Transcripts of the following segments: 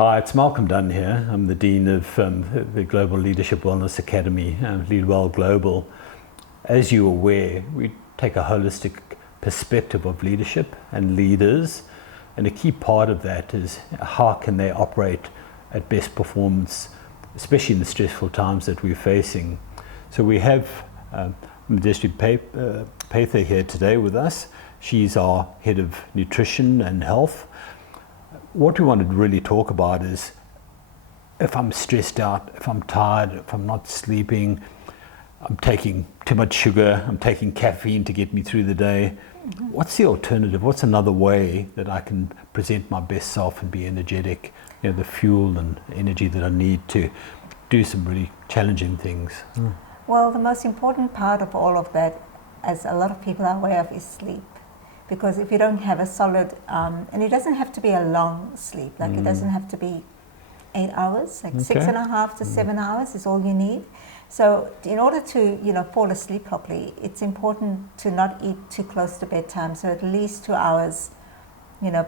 Hi, it's Malcolm Dunn here. I'm the Dean of the Global Leadership Wellness Academy, LeadWell Global. As you're aware, we take a holistic perspective of leadership and leaders, and a key part of that is how can they operate at best performance, especially in the stressful times that we're facing. So we have Mogestri Pather here today with us. She's our Head of Nutrition and Health. What we want to really talk about is if I'm stressed out, if I'm tired, if I'm not sleeping, I'm taking too much sugar, I'm taking caffeine to get me through the day. What's the alternative? What's another way that I can present my best self and be energetic, the fuel and energy that I need to do some really challenging things? Well, the most important part of all of that, as a lot of people are aware of, is sleep. Because if you don't have a solid, and it doesn't have to be a long sleep, like it doesn't have to be 8 hours, like 6.5 to 7 hours is all you need. So in order to, fall asleep properly, it's important to not eat too close to bedtime. So at least 2 hours,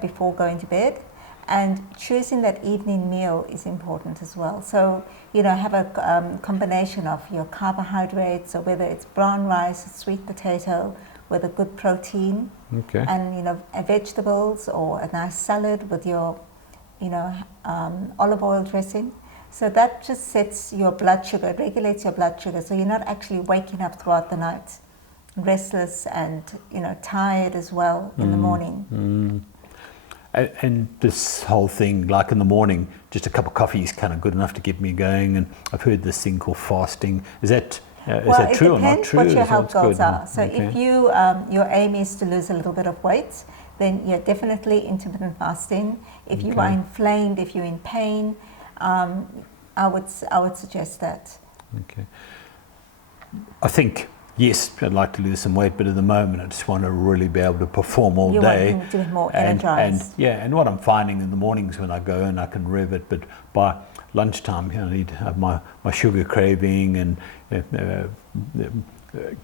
before going to bed. And choosing that evening meal is important as well. So, have a combination of your carbohydrates, or whether it's brown rice, sweet potato, with a good protein, and vegetables, or a nice salad with your olive oil dressing. So that just sets your blood sugar, it regulates your blood sugar, so you're not actually waking up throughout the night restless and tired as well in the morning. And this whole thing, like in the morning, just a cup of coffee is kind of good enough to get me going. And I've heard this thing called fasting. Is that true or not true? Well, it depends what your health goals are. So if you your aim is to lose a little bit of weight, then you're definitely intermittent fasting. If you are inflamed, if you're in pain, I would suggest that. Okay. I think, yes, I'd like to lose some weight, but at the moment I just want to really be able to perform all day. You want to be more energized. And what I'm finding in the mornings when I go and I can rev it, but by lunchtime, I need to have my sugar craving and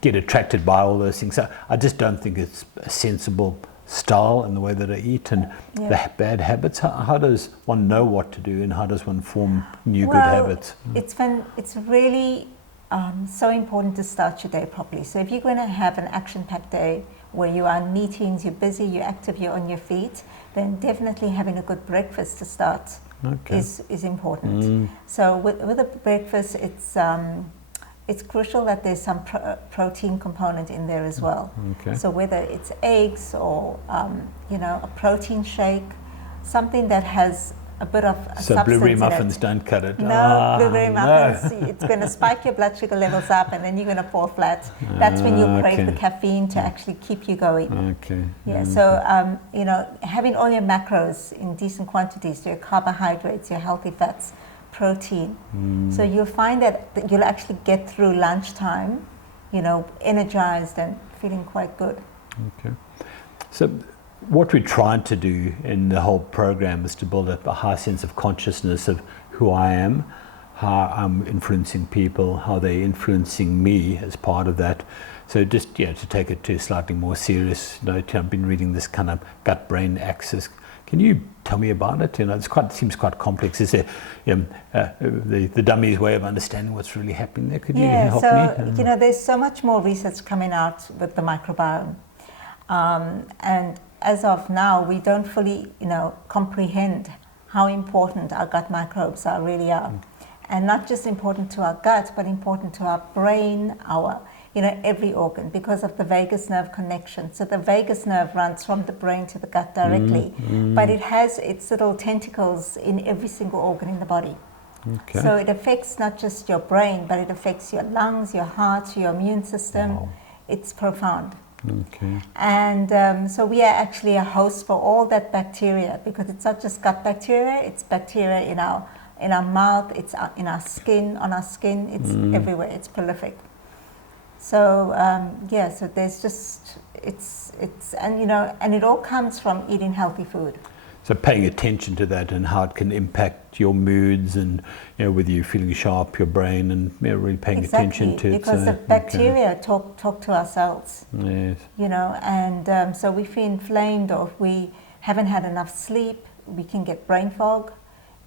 get attracted by all those things. So I just don't think it's a sensible style in the way that I eat, and the bad habits. How does one know what to do, and how does one form good habits? It's really so important to start your day properly. So if you're going to have an action-packed day where you are in meetings, you're busy, you're active, you're on your feet, then definitely having a good breakfast to start is important. So with a breakfast, it's crucial that there's some protein component in there as well. So whether it's eggs or a protein shake, something that has a bit of a substance blueberry in muffins it. don't cut it. Blueberry muffins, it's going to spike your blood sugar levels up, and then you're going to fall flat. That's when you'll crave the caffeine to actually keep you going. So having all your macros in decent quantities, your carbohydrates, your healthy fats, protein. So you'll find that you'll actually get through lunchtime, energized and feeling quite good. So what we're trying to do in the whole program is to build up a high sense of consciousness of who I am, how I'm influencing people, how they're influencing me as part of that. So just to take it to a slightly more serious note, I've been reading this kind of gut-brain axis. Can you tell me about it? It seems quite complex. Is there the dummy's way of understanding what's really happening there? Could you help me? There's so much more research coming out with the microbiome, and as of now, we don't fully, comprehend how important our gut microbes really are, and not just important to our gut, but important to our brain, our every organ, because of the vagus nerve connection. So the vagus nerve runs from the brain to the gut directly, but it has its little tentacles in every single organ in the body. So it affects not just your brain, but it affects your lungs, your heart, your immune system. Wow. It's profound. And so we are actually a host for all that bacteria, because it's not just gut bacteria, it's bacteria in our mouth, it's in our skin, on our skin, it's everywhere, it's prolific. So so there's just and it all comes from eating healthy food. So paying attention to that and how it can impact your moods, and whether you're feeling sharp, your brain, and really paying attention to it. Because the bacteria talk to our cells. Yes. And so we feel inflamed, or if we haven't had enough sleep, we can get brain fog,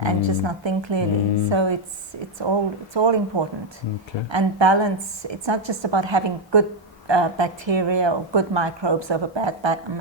and just not think clearly. So it's all important. Okay. And balance. It's not just about having good bacteria or good microbes over bad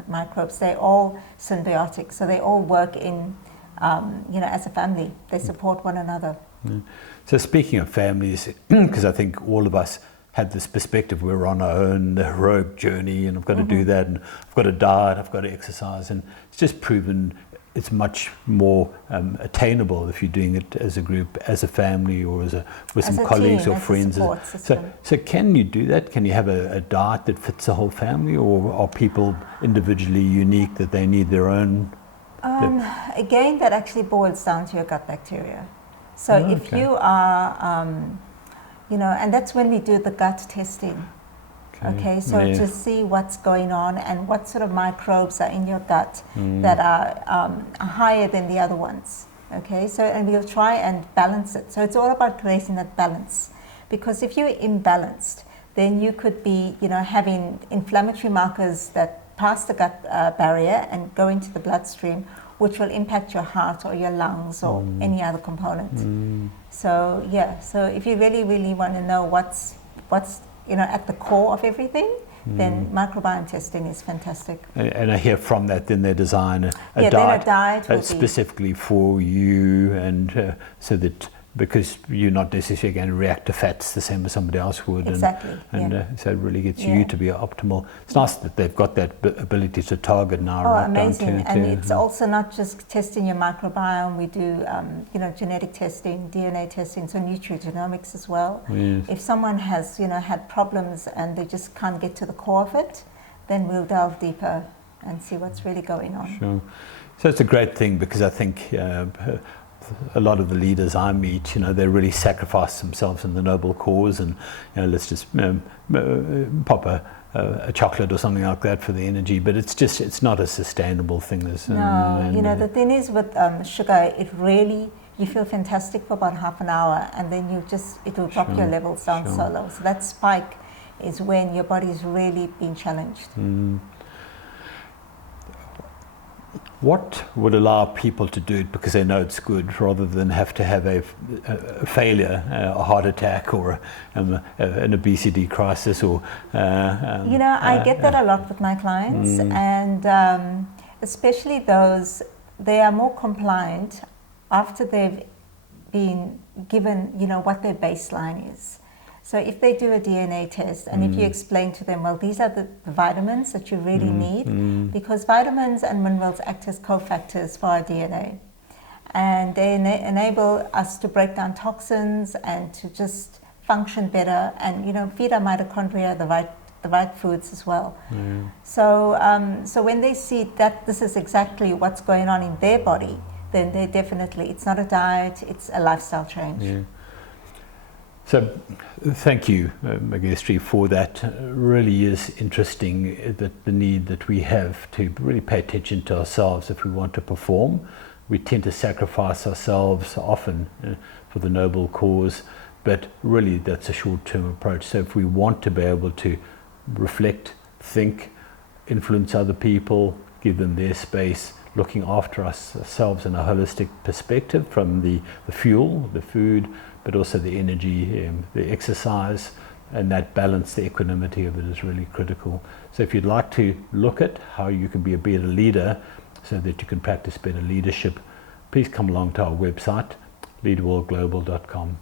microbes. They're all symbiotic, so they all work in, as a family. They support one another. Yeah. So speaking of families, because I think all of us had this perspective, we're on our own heroic journey, and I've got to do that, and I've got to diet, I've got to exercise, and it's just proven it's much more attainable if you're doing it as a group, as a family, or with some colleagues or friends. So can you do that? Can you have a diet that fits the whole family, or are people individually unique that they need their own? Again, that actually boils down to your gut bacteria. So if you are, and that's when we do the gut testing. Okay, so to see what's going on and what sort of microbes are in your gut that are higher than the other ones. Okay, so and we'll try and balance it. So it's all about creating that balance, because if you're imbalanced, then you could be, having inflammatory markers that pass the gut barrier and go into the bloodstream, which will impact your heart or your lungs or any other component. So so if you really, really want to know what's at the core of everything, then microbiome testing is fantastic. And I hear from that, then they design a diet specifically for you, and so that, because you're not necessarily going to react to fats the same as somebody else would. Exactly. And so it really gets you to be optimal. It's nice that they've got that ability to target now. Oh, amazing. And it's also not just testing your microbiome. We do, genetic testing, DNA testing, so nutrigenomics as well. Yes. If someone has, had problems and they just can't get to the core of it, then we'll delve deeper and see what's really going on. Sure. So it's a great thing, because I think a lot of the leaders I meet, they really sacrifice themselves in the noble cause, and let's just pop a chocolate or something like that for the energy, but it's not a sustainable thing. The thing is with sugar, you feel fantastic for about half an hour, and then it'll drop your levels down so low. So that spike is when your body's really being challenged. What would allow people to do it because they know it's good, rather than have to have a failure, a heart attack, or an obesity crisis, or I get that a lot with my clients, and especially those, they are more compliant after they've been given what their baseline is. So if they do a DNA test, and if you explain to them, well, these are the vitamins that you really need, because vitamins and minerals act as cofactors for our DNA. And they enable us to break down toxins and to just function better, and feed our mitochondria the right foods as well. So when they see that this is exactly what's going on in their body, then they definitely, it's not a diet, it's a lifestyle change. Yeah. So thank you, Mogestri, for that. It really is interesting, that the need that we have to really pay attention to ourselves if we want to perform. We tend to sacrifice ourselves often for the noble cause, but really that's a short-term approach. So if we want to be able to reflect, think, influence other people, give them their space, looking after ourselves in a holistic perspective, from the fuel, the food, but also the energy, the exercise, and that balance, the equanimity of it is really critical. So if you'd like to look at how you can be a better leader so that you can practice better leadership, please come along to our website, leadwellglobal.com.